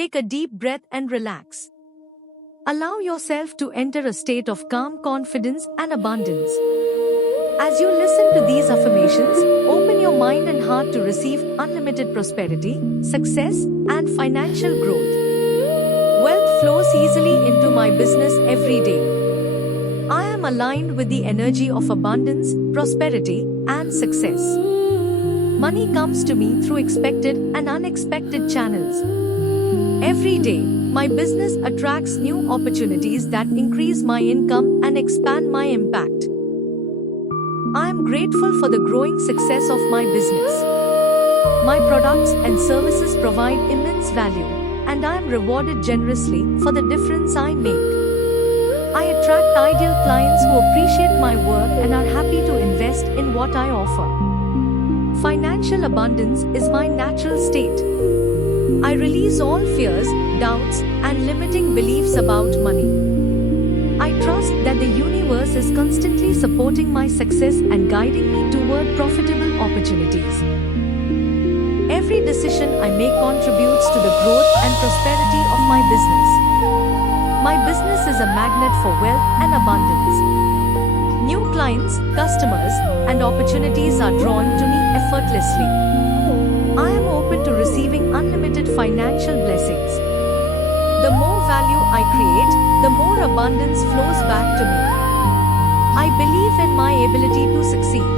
Take a deep breath and relax. Allow yourself to enter a state of calm confidence and abundance. As you listen to these affirmations, open your mind and heart to receive unlimited prosperity, success, and financial growth. Wealth flows easily into my business every day. I am aligned with the energy of abundance, prosperity, and success. Money comes to me through expected and unexpected channels. Every day, my business attracts new opportunities that increase my income and expand my impact. I am grateful for the growing success of my business. My products and services provide immense value, and I am rewarded generously for the difference I make. I attract ideal clients who appreciate my work and are happy to invest in what I offer. Financial abundance is my natural state. I release all fears, doubts, and limiting beliefs about money. I trust that the universe is constantly supporting my success and guiding me toward profitable opportunities. Every decision I make contributes to the growth and prosperity of my business. My business is a magnet for wealth and abundance. New clients, customers, and opportunities are drawn to me effortlessly. I am open to receiving unlimited financial blessings. The more value I create, the more abundance flows back to me. I believe in my ability to succeed.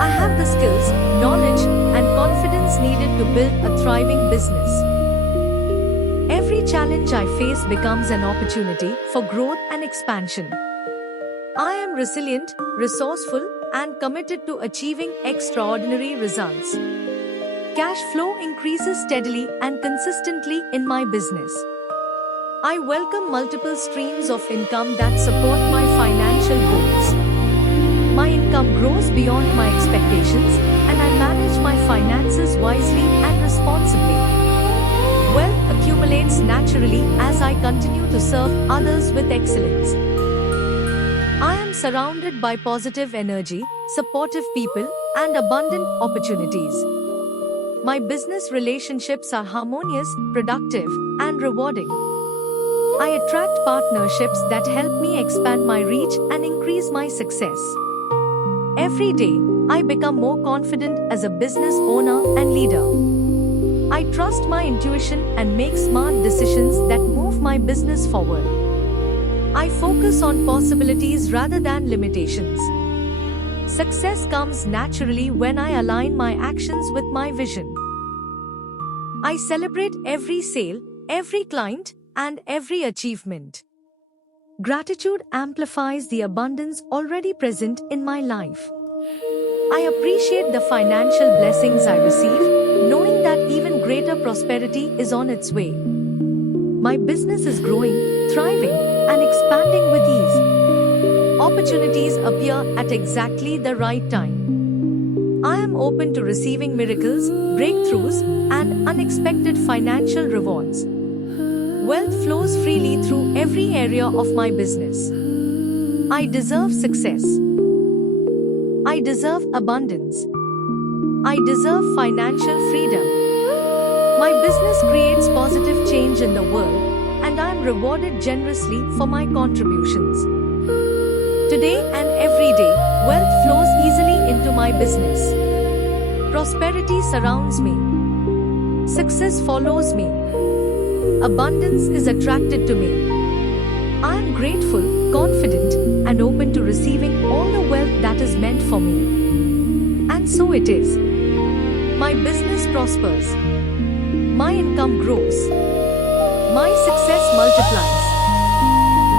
I have the skills, knowledge, and confidence needed to build a thriving business. Every challenge I face becomes an opportunity for growth and expansion. I am resilient, resourceful, and committed to achieving extraordinary results. Cash flow increases steadily and consistently in my business. I welcome multiple streams of income that support my financial goals. My income grows beyond my expectations, and I manage my finances wisely and responsibly. Wealth accumulates naturally as I continue to serve others with excellence. I am surrounded by positive energy, supportive people, and abundant opportunities. My business relationships are harmonious, productive, and rewarding. I attract partnerships that help me expand my reach and increase my success. Every day, I become more confident as a business owner and leader. I trust my intuition and make smart decisions that move my business forward. I focus on possibilities rather than limitations. Success comes naturally when I align my actions with my vision. I celebrate every sale, every client, and every achievement. Gratitude amplifies the abundance already present in my life. I appreciate the financial blessings I receive, knowing that even greater prosperity is on its way. My business is growing, thriving, and expanding with ease. Opportunities appear at exactly the right time. I am open to receiving miracles, breakthroughs, and unexpected financial rewards. Wealth flows freely through every area of my business. I deserve success. I deserve abundance. I deserve financial freedom. My business creates positive change in the world, and I am rewarded generously for my contributions. Today and every day, wealth flows easily into my business. Prosperity surrounds me. Success follows me. Abundance is attracted to me. I am grateful, confident, and open to receiving all the wealth that is meant for me. And so it is. My business prospers. My income grows. My success multiplies.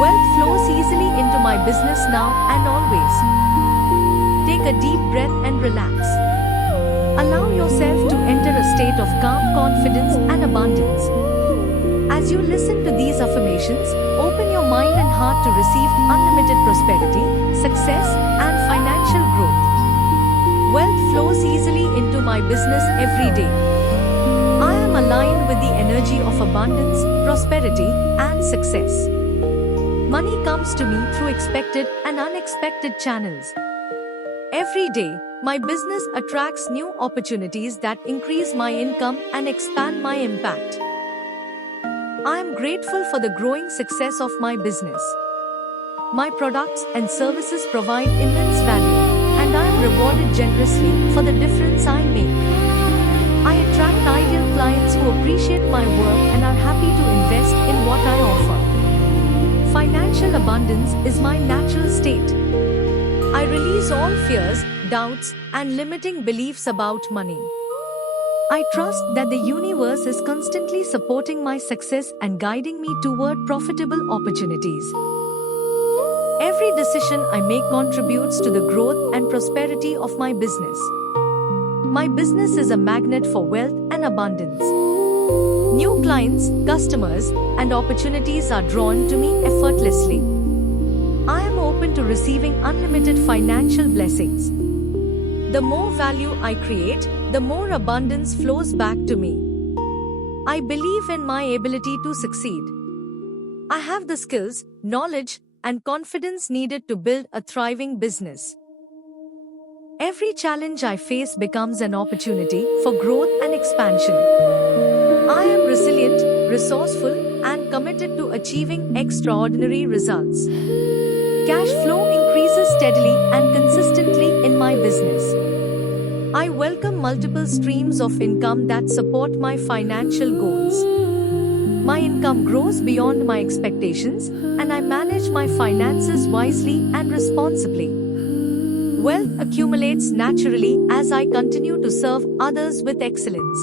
Wealth flows easily into my business now and always. Take a deep breath and relax. Allow yourself to enter a state of calm confidence and abundance. As you listen to these affirmations, open your mind and heart to receive unlimited prosperity, success, and financial growth. Wealth flows easily into my business every day. I am aligned with the energy of abundance, prosperity, and success. Money comes to me through expected and unexpected channels. Every day, my business attracts new opportunities that increase my income and expand my impact. I am grateful for the growing success of my business. My products and services provide immense value, and I am rewarded generously for the difference I make. I attract ideal clients who appreciate my work and are happy to invest in what I offer. Financial abundance is my natural state. I release all fears, doubts, and limiting beliefs about money. I trust that the universe is constantly supporting my success and guiding me toward profitable opportunities. Every decision I make contributes to the growth and prosperity of my business. My business is a magnet for wealth and abundance. New clients, customers, and opportunities are drawn to me effortlessly. I am open to receiving unlimited financial blessings. The more value I create, the more abundance flows back to me. I believe in my ability to succeed. I have the skills, knowledge, and confidence needed to build a thriving business. Every challenge I face becomes an opportunity for growth and expansion. I am resilient, resourceful, and committed to achieving extraordinary results. Cash flow increases steadily and consistently in my business. I welcome multiple streams of income that support my financial goals. My income grows beyond my expectations, and I manage my finances wisely and responsibly. Wealth accumulates naturally as I continue to serve others with excellence.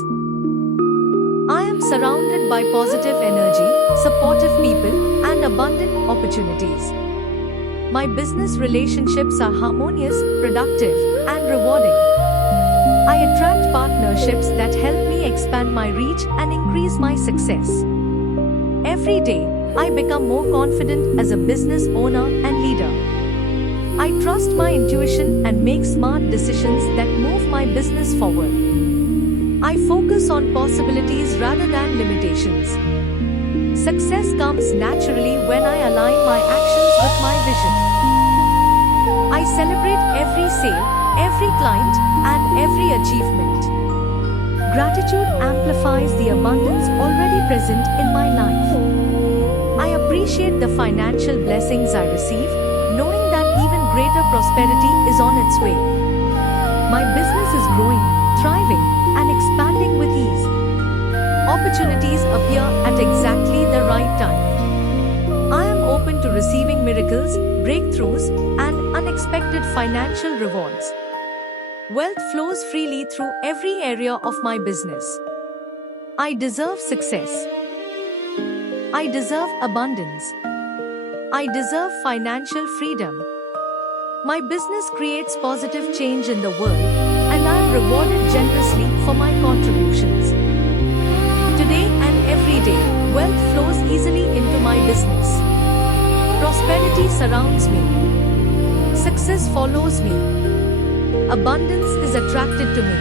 I am surrounded by positive energy, supportive people, and abundant opportunities. My business relationships are harmonious, productive, and rewarding. I attract partnerships that help me expand my reach and increase my success. Every day, I become more confident as a business owner and leader. I trust my intuition and make smart decisions that move my business forward. I focus on possibilities rather than limitations. Success comes naturally when I align my actions with my vision. I celebrate every sale, every client, and every achievement. Gratitude amplifies the abundance already present in my life. I appreciate the financial blessings I receive, knowing that even greater prosperity is on its way. My business is growing, thriving, and expanding with ease. Opportunities appear at exactly the right time. I am open to receiving miracles, breakthroughs, and unexpected financial rewards. Wealth flows freely through every area of my business. I deserve success. I deserve abundance. I deserve financial freedom. My business creates positive change in the world, and I am rewarded generously for my contributions. Today and every day, wealth flows easily into my business. Prosperity surrounds me. Success follows me. Abundance is attracted to me.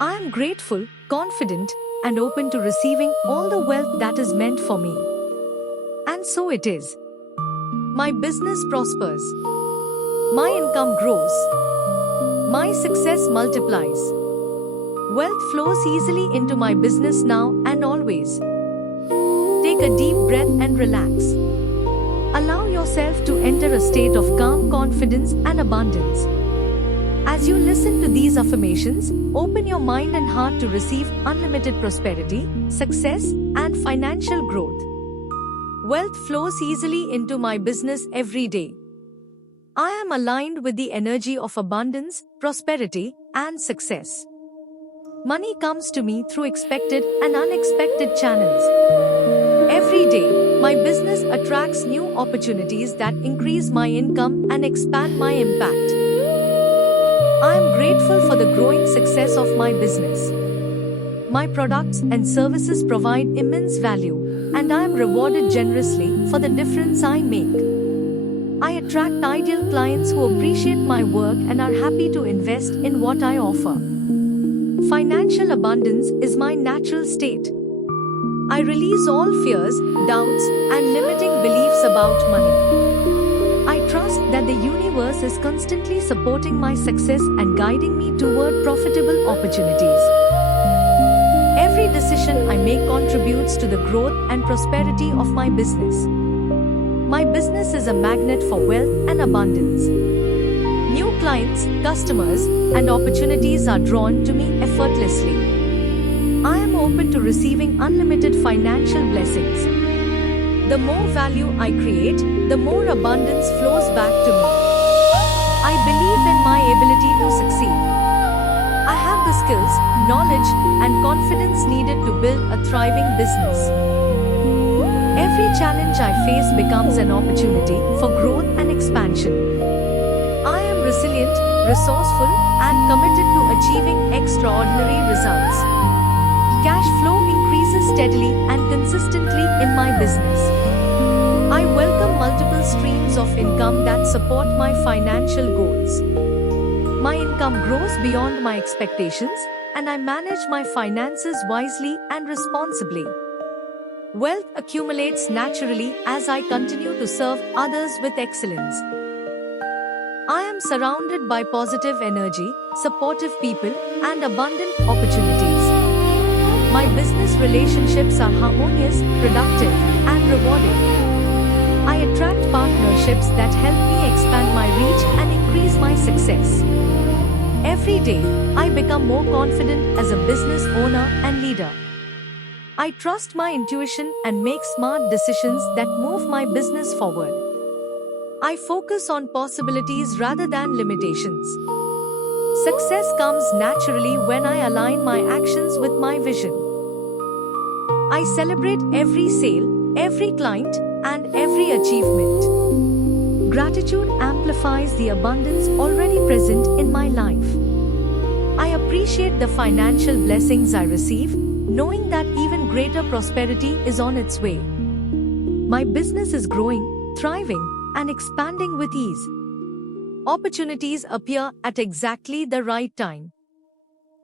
I am grateful, confident, and open to receiving all the wealth that is meant for me. And so it is. My business prospers. My income grows. My success multiplies. Wealth flows easily into my business now and always. Take a deep breath and relax. Allow yourself to enter a state of calm confidence and abundance. As you listen to these affirmations, open your mind and heart to receive unlimited prosperity, success, and financial growth. Wealth flows easily into my business every day. I am aligned with the energy of abundance, prosperity, and success. Money comes to me through expected and unexpected channels. Every day, my business attracts new opportunities that increase my income and expand my impact. I am grateful for the growing success of my business. My products and services provide immense value, and I am rewarded generously for the difference I make. I attract ideal clients who appreciate my work and are happy to invest in what I offer. Financial abundance is my natural state. I release all fears, doubts, and limiting beliefs about money. I trust that the universe is constantly supporting my success and guiding me toward profitable opportunities. Every Every decision I make contributes to the growth and prosperity of my business. My business is a magnet for wealth and abundance. New clients, customers, and opportunities are drawn to me effortlessly. I am open to receiving unlimited financial blessings. The more value I create, the more abundance flows back to me. I believe in my ability to succeed. I have the skills, knowledge, and confidence needed to build a thriving business. Every challenge I face becomes an opportunity for growth and expansion. I am resilient, resourceful, and committed to achieving extraordinary results. Cash flow increases steadily and consistently in my business. I welcome multiple streams of income that support my financial goals. My income grows beyond my expectations, and I manage my finances wisely and responsibly. Wealth accumulates naturally as I continue to serve others with excellence. I am surrounded by positive energy, supportive people, and abundant opportunities. My business relationships are harmonious, productive, and rewarding. I attract partnerships that help me expand my reach and increase my success. Every day, I become more confident as a business owner and leader. I trust my intuition and make smart decisions that move my business forward. I focus on possibilities rather than limitations. Success comes naturally when I align my actions with my vision. I celebrate every sale, every client, and every achievement. Gratitude amplifies the abundance already present in my life. I appreciate the financial blessings I receive, knowing that even greater prosperity is on its way. My business is growing, thriving, and expanding with ease. Opportunities appear at exactly the right time.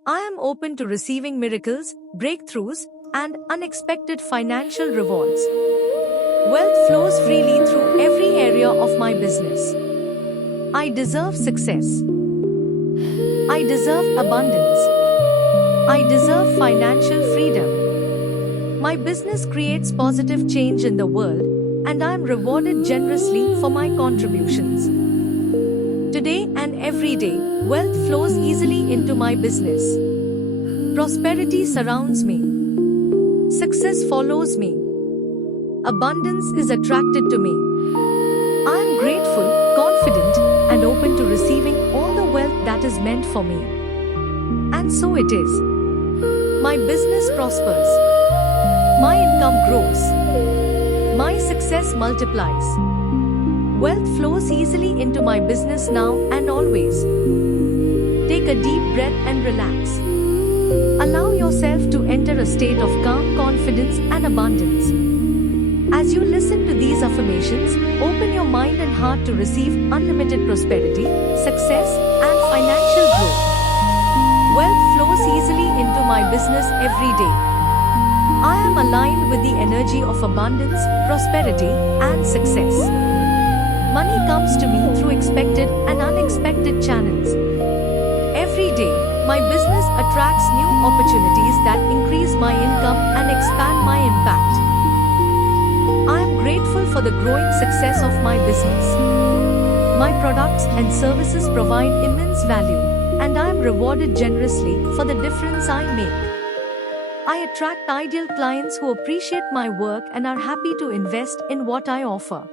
I am open to receiving miracles, breakthroughs, and unexpected financial rewards. Wealth flows freely through every area of my business. I deserve success. I deserve abundance. I deserve financial freedom. My business creates positive change in the world, and I am rewarded generously for my contributions. Today and every day, wealth flows easily into my business. Prosperity surrounds me. Success follows me. Abundance is attracted to me. I am grateful, confident, and open to receiving all the wealth that is meant for me. And so it is. My business prospers. My income grows. My success multiplies. Wealth flows easily into my business now and always. Take a deep breath and relax. Allow yourself to enter a state of calm confidence and abundance. As you listen to these affirmations, open your mind and heart to receive unlimited prosperity, success, and financial growth. Wealth flows easily into my business every day. I am aligned with the energy of abundance, prosperity, and success. Money comes to me through expected and unexpected channels. Every day, my business attracts new opportunities that increase my income and expand my impact. I am grateful for the growing success of my business. My products and services provide immense value, and I am rewarded generously for the difference I make. I attract ideal clients who appreciate my work and are happy to invest in what I offer.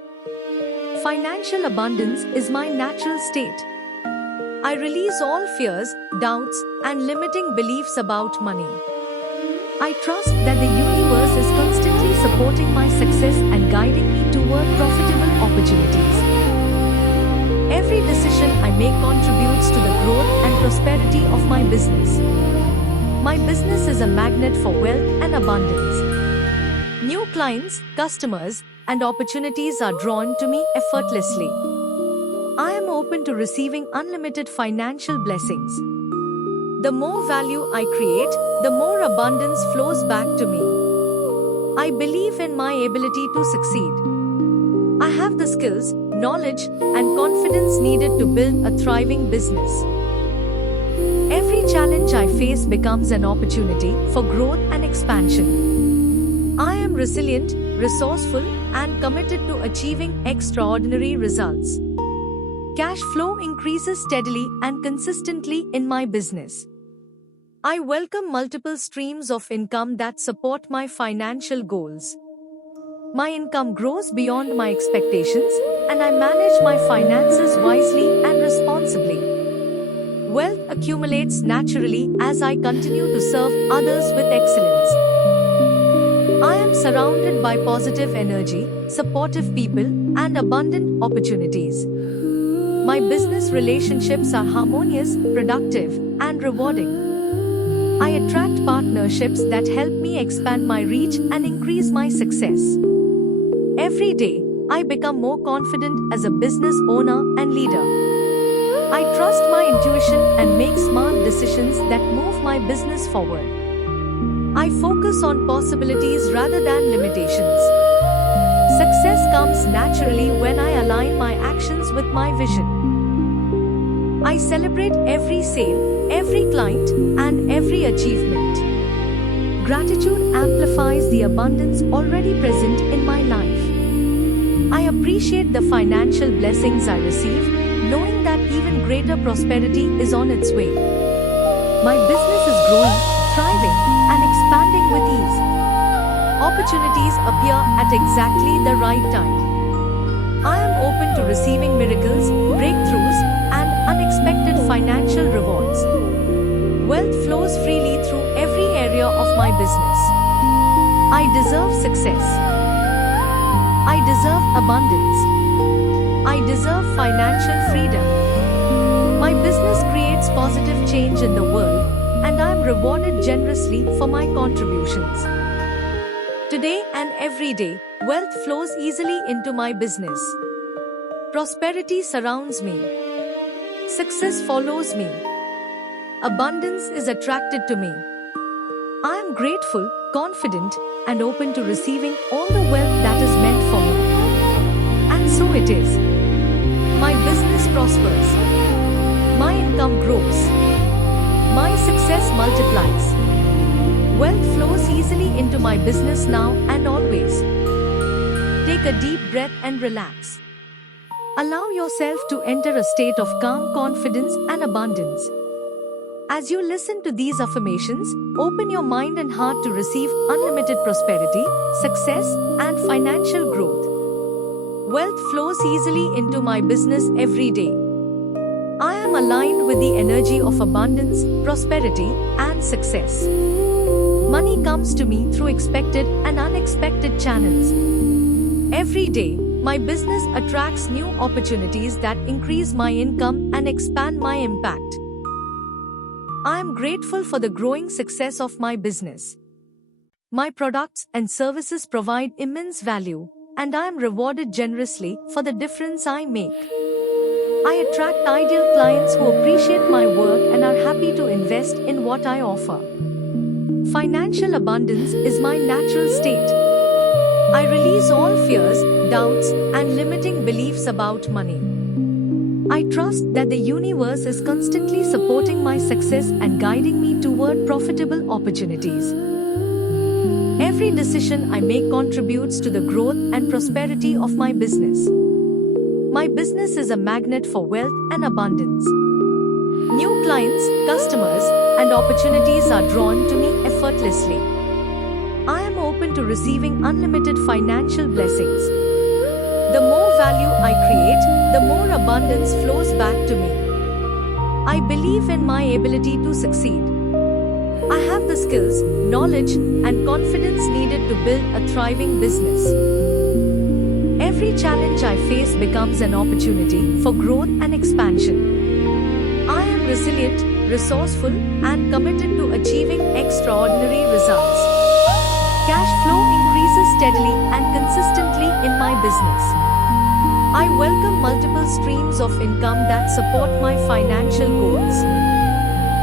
Financial abundance is my natural state. I release all fears, doubts, and limiting beliefs about money. I trust that the universe is constantly supporting my success and guiding me toward profitable opportunities. Every decision I make contributes to the growth and prosperity of my business. My business is a magnet for wealth and abundance. New clients, customers, and opportunities are drawn to me effortlessly. I am open to receiving unlimited financial blessings. The more value I create, the more abundance flows back to me. I believe in my ability to succeed. I have the skills, knowledge, and confidence needed to build a thriving business. Every Every challenge I face becomes an opportunity for growth and expansion. I am resilient, resourceful, and committed to achieving extraordinary results. Cash flow increases steadily and consistently in my business. I welcome multiple streams of income that support my financial goals. My income grows beyond my expectations, and I manage my finances wisely and responsibly. Wealth accumulates naturally as I continue to serve others with excellence. I am surrounded by positive energy, supportive people, and abundant opportunities. My business relationships are harmonious, productive, and rewarding. I attract partnerships that help me expand my reach and increase my success. Every day, I become more confident as a business owner and leader. I trust my intuition and make smart decisions that move my business forward. I focus on possibilities rather than limitations. Success comes naturally when I align my actions with my vision. I celebrate every sale, every client, and every achievement. Gratitude amplifies the abundance already present in my life. I appreciate the financial blessings I receive, knowing that even greater prosperity is on its way. My business is growing, thriving, and expanding with ease. Opportunities appear at exactly the right time. I am open to receiving miracles, breakthroughs, and unexpected financial rewards. Wealth flows freely through every area of my business. I deserve success. I deserve abundance. I deserve financial freedom. My business creates positive change in the world, and I am rewarded generously for my contributions. Today and every day, wealth flows easily into my business. Prosperity surrounds me. Success follows me. Abundance is attracted to me. I am grateful, confident, and open to receiving all the wealth that is meant for me. And so it is. My business prospers. My income grows. My success multiplies. Wealth flows easily into my business now and always. Take a deep breath and relax. Allow yourself to enter a state of calm confidence and abundance. As you listen to these affirmations, open your mind and heart to receive unlimited prosperity, success, and financial growth. Wealth flows easily into my business every day. I am aligned with the energy of abundance, prosperity, and success. Money comes to me through expected and unexpected channels. Every day, my business attracts new opportunities that increase my income and expand my impact. I am grateful for the growing success of my business. My products and services provide immense value, and I am rewarded generously for the difference I make. I attract ideal clients who appreciate my work and are happy to invest in what I offer. Financial abundance is my natural state. I release all fears, doubts, and limiting beliefs about money. I trust that the universe is constantly supporting my success and guiding me toward profitable opportunities. Every decision I make contributes to the growth and prosperity of my business. My business is a magnet for wealth and abundance. New clients, customers, and opportunities are drawn to me effortlessly. I am open to receiving unlimited financial blessings. The more value I create, the more abundance flows back to me. I believe in my ability to succeed. I have the skills, knowledge, and confidence needed to build a thriving business. Every challenge I face becomes an opportunity for growth and expansion. I am resilient, resourceful, and committed to achieving extraordinary results. Cash flow increases steadily and consistently in my business. I welcome multiple streams of income that support my financial goals.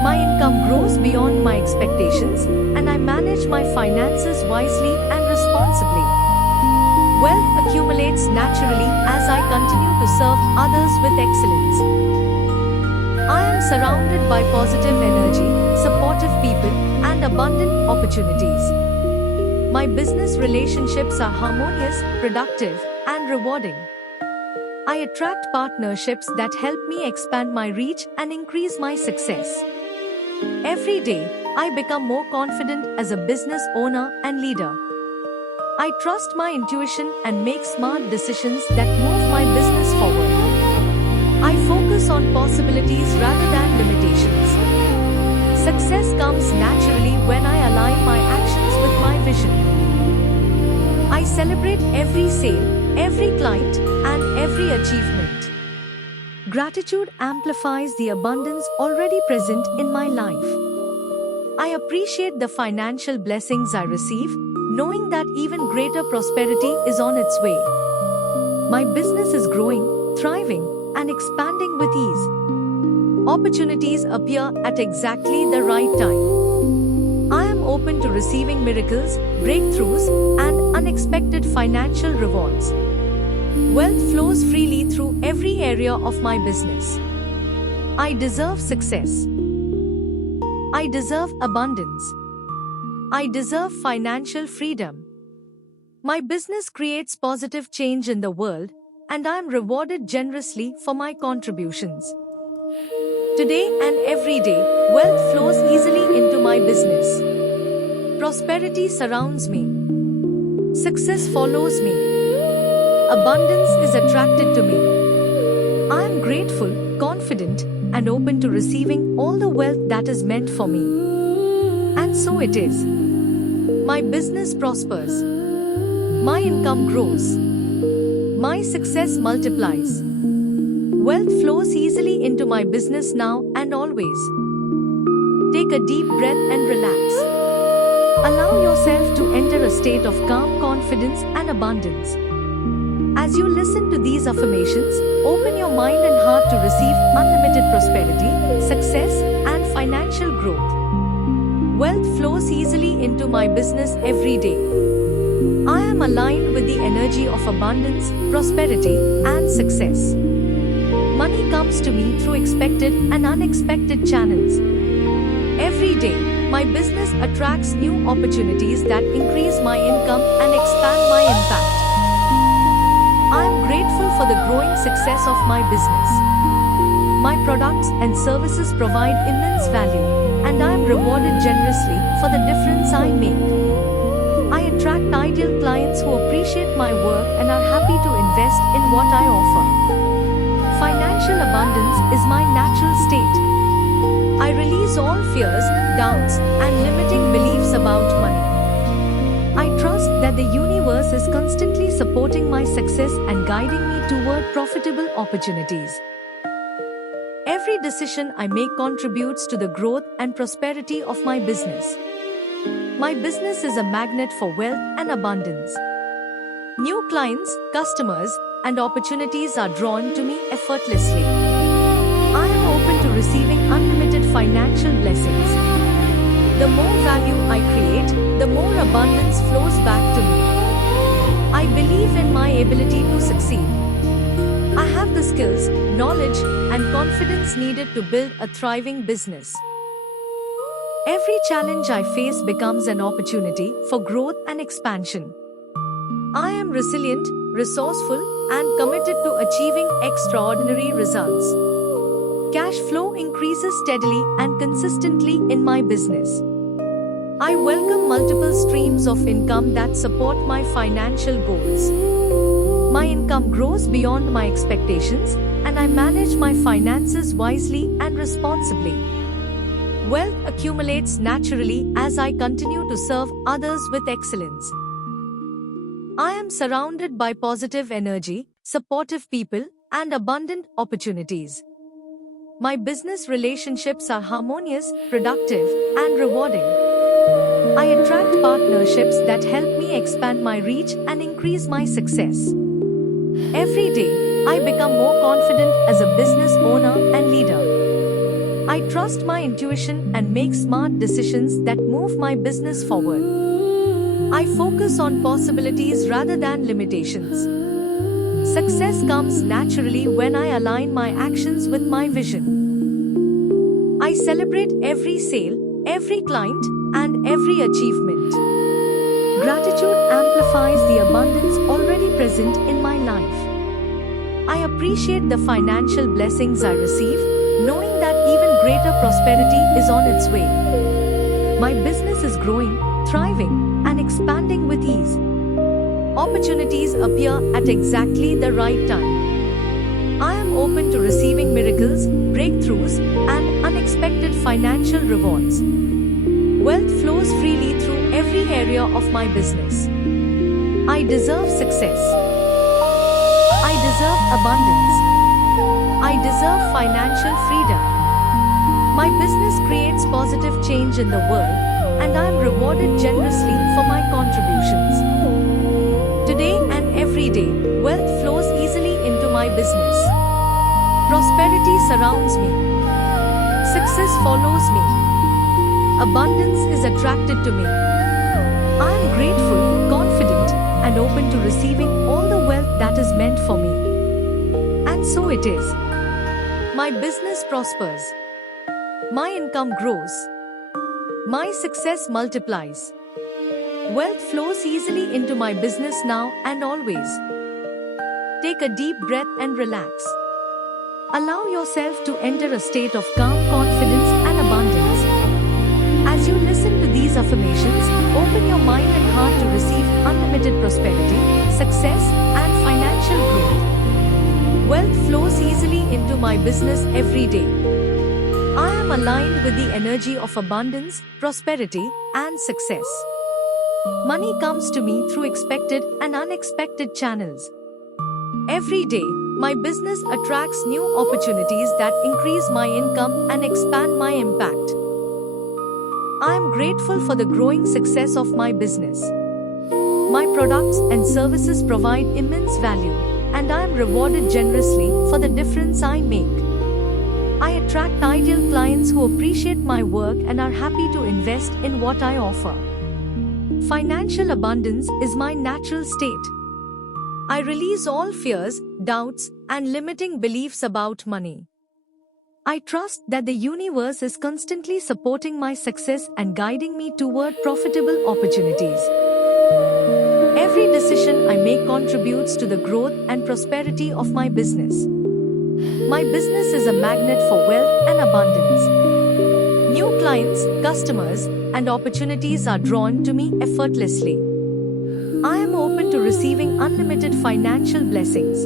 My income grows beyond my expectations, and I manage my finances wisely and responsibly. Wealth accumulates naturally as I continue to serve others with excellence. I am surrounded by positive energy, supportive people, and abundant opportunities. My business relationships are harmonious, productive, and rewarding. I attract partnerships that help me expand my reach and increase my success. Every day, I become more confident as a business owner and leader. I trust my intuition and make smart decisions that move my business forward. I focus on possibilities rather than limitations. Success comes naturally when I align my actions with my vision. I celebrate every sale, every client, and every achievement. Gratitude amplifies the abundance already present in my life. I appreciate the financial blessings I receive, knowing that even greater prosperity is on its way. My business is growing, thriving, and expanding with ease. Opportunities appear at exactly the right time. I am open to receiving miracles, breakthroughs, and unexpected financial rewards. Wealth flows freely through every area of my business. I deserve success. I deserve abundance. I deserve financial freedom. My business creates positive change in the world, and I am rewarded generously for my contributions. Today and every day, wealth flows easily into my business. Prosperity surrounds me. Success follows me. Abundance is attracted to me. I am grateful, confident, and open to receiving all the wealth that is meant for me. And so it is. My business prospers. My income grows. My success multiplies. Wealth flows easily into my business now and always. Take a deep breath and relax. Allow yourself to enter a state of calm confidence and abundance. As you listen to these affirmations, open your mind and heart to receive unlimited prosperity, success, and financial growth. Wealth flows easily into my business every day. I am aligned with the energy of abundance, prosperity, and success. Money comes to me through expected and unexpected channels. Every day, my business attracts new opportunities that increase my income and expand my impact. I am grateful for the growing success of my business. My products and services provide immense value, and I am rewarded generously for the difference I make. I attract ideal clients who appreciate my work and are happy to invest in what I offer. Financial abundance is my natural state. I release all fears, doubts, and limiting beliefs about money. I trust that the universe is constantly supporting my success and guiding me toward profitable opportunities. Every decision I make contributes to the growth and prosperity of my business. My business is a magnet for wealth and abundance. New clients, customers, and opportunities are drawn to me effortlessly. I am open to receiving unlimited financial blessings. The more value I create, the more abundance flows back to me. I believe in my ability to succeed. I have the skills, knowledge, and confidence needed to build a thriving business. Every challenge I face becomes an opportunity for growth and expansion. I am resilient, resourceful, and committed to achieving extraordinary results. Cash flow increases steadily and consistently in my business. I welcome multiple streams of income that support my financial goals. My income grows beyond my expectations, and I manage my finances wisely and responsibly. Wealth accumulates naturally as I continue to serve others with excellence. I am surrounded by positive energy, supportive people, and abundant opportunities. My business relationships are harmonious, productive, and rewarding. I attract partnerships that help me expand my reach and increase my success. Every day, I become more confident as a business owner and leader. I trust my intuition and make smart decisions that move my business forward. I focus on possibilities rather than limitations. Success comes naturally when I align my actions with my vision. celebrate every sale, every client, and every achievement. Gratitude amplifies the abundance already present in my life. I appreciate the financial blessings I receive, knowing that even greater prosperity is on its way. My business is growing, thriving, and expanding with ease. Opportunities appear at exactly the right time. I am open to receiving miracles, breakthroughs, and unexpected financial rewards. Wealth flows freely through every area of my business. I deserve success. I deserve abundance. I deserve financial freedom. My business creates positive change in the world, and I am rewarded generously for my contributions. Today and every day, wealth flows easily into my business. Prosperity surrounds me. Success follows me. Abundance is attracted to me. I am grateful, confident, and open to receiving all the wealth that is meant for me. And so it is. My business prospers. My income grows. My success multiplies. Wealth flows easily into my business now and always. Take a deep breath and relax. Allow yourself to enter a state of calm confidence and abundance. As you listen to these affirmations, open your mind and heart to receive unlimited prosperity, success, and financial growth. Wealth flows easily into my business every day. I am aligned with the energy of abundance, prosperity, and success. Money comes to me through expected and unexpected channels. Every day, my business attracts new opportunities that increase my income and expand my impact. I am grateful for the growing success of my business. My products and services provide immense value, and I am rewarded generously for the difference I make. I attract ideal clients who appreciate my work and are happy to invest in what I offer. Financial abundance is my natural state. I release all fears, doubts, and limiting beliefs about money. I trust that the universe is constantly supporting my success and guiding me toward profitable opportunities. Every decision I make contributes to the growth and prosperity of my business. My business is a magnet for wealth and abundance. New clients, customers, and opportunities are drawn to me effortlessly. I am open to receiving unlimited financial blessings.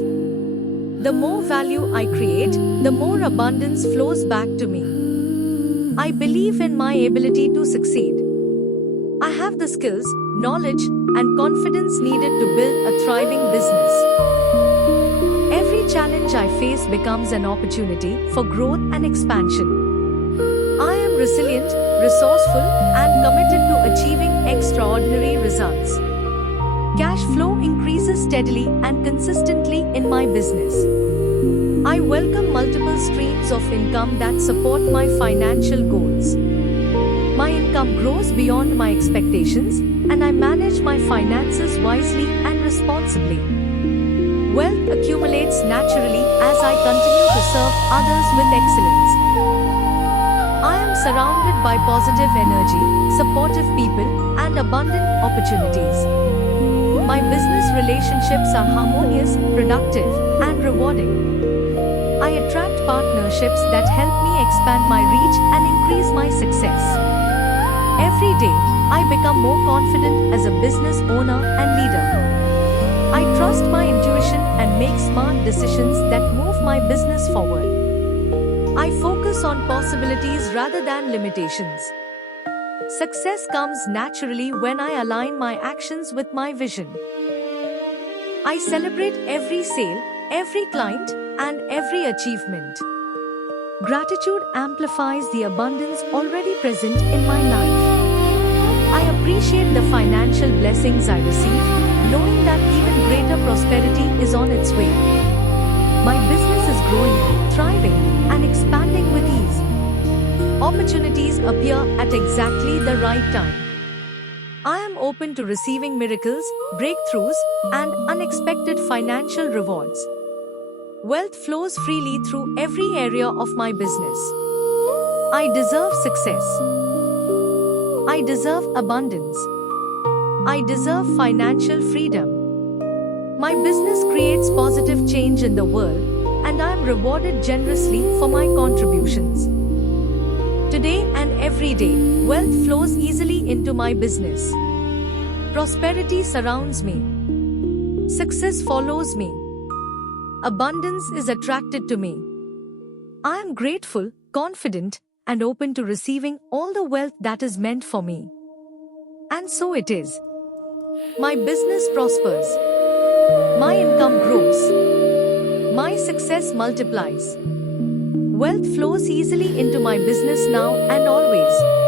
The more value I create, the more abundance flows back to me. I believe in my ability to succeed. I have the skills, knowledge, and confidence needed to build a thriving business. Every challenge I face becomes an opportunity for growth and expansion. I am resilient, resourceful, and committed to achieving extraordinary results. Cash flow increases steadily and consistently in my business. I welcome multiple streams of income that support my financial goals. My income grows beyond my expectations, and I manage my finances wisely and responsibly. Wealth accumulates naturally as I continue to serve others with excellence. I am surrounded by positive energy, supportive people, and abundant opportunities. My business relationships are harmonious, productive, and rewarding. I attract partnerships that help me expand my reach and increase my success. Every day, I become more confident as a business owner and leader. I trust my intuition and make smart decisions that move my business forward. I focus on possibilities rather than limitations. Success comes naturally when I align my actions with my vision. I celebrate every sale, every client, and every achievement. Gratitude amplifies the abundance already present in my life. I appreciate the financial blessings I receive, knowing that even greater prosperity is on its way. My business is growing, thriving, and expanding with ease. Opportunities appear at exactly the right time. I am open to receiving miracles, breakthroughs, and unexpected financial rewards. Wealth flows freely through every area of my business. I deserve success. I deserve abundance. I deserve financial freedom. My business creates positive change in the world, and I am rewarded generously for my contributions. Today and every day, wealth flows easily into my business. Prosperity surrounds me. Success follows me. Abundance is attracted to me. I am grateful, confident, and open to receiving all the wealth that is meant for me. And so it is. My business prospers. My income grows. My success multiplies. Wealth flows easily into my business now and always.